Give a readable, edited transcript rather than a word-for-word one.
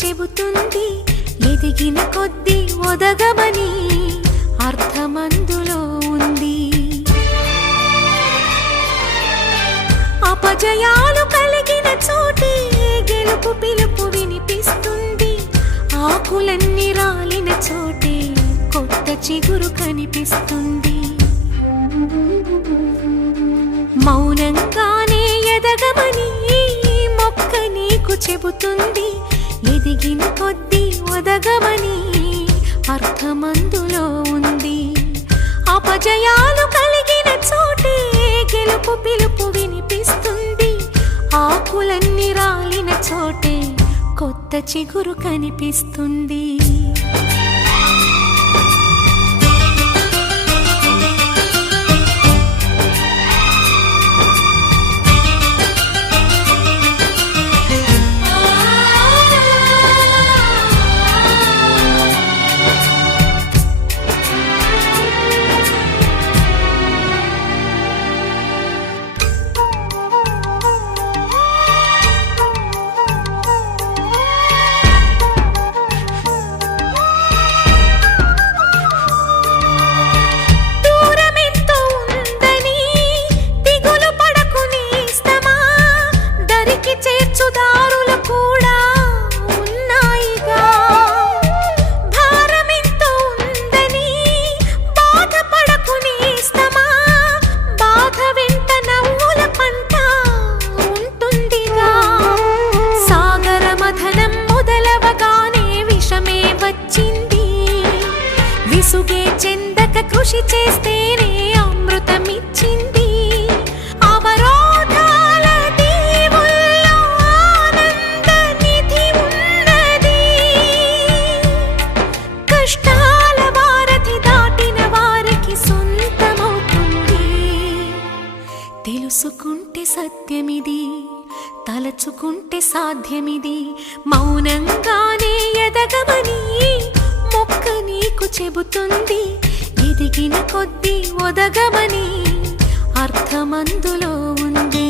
చెబుతుంది ఎదిగిన కొద్దీ ఒదగమని అర్థమందులో ఉంది. అపజయాలు కలిగిన చోటే గెలుపు పిలుపు వినిపిస్తుంది. ఆకులన్నీ రాలిన చోటే కొత్త చిగురు కనిపిస్తుంది. మౌనంగానే ఎదగమని మొక్క నీకు చెబుతుంది ఎదిగిన కొద్దీ ఒదగమని అర్థమందులో ఉంది. అపజయాలు కలిగిన చోటే గెలుపు పిలుపు వినిపిస్తుంది. ఆకులన్నీ రాలిన చోటే కొత్త చిగురు కనిపిస్తుంది. విసుగే చెందక కృషి చేస్తేనే అమృతమిచ్చింది. అవరోధాల దీవుల్లో ఆనంద నిధి ఉన్నది. కష్టాల వారధి దాటిన వారికి సొంతమవుతుంది. తెలుసుకుంటే సత్యమిది, తలచుకుంటే సాధ్యమిది. మౌనంగానే ఎదగమని మొక్క నీకు చెబుతుంది ఎదిగిన కొద్దీ ఒదగమని అర్థమందులో ఉంది.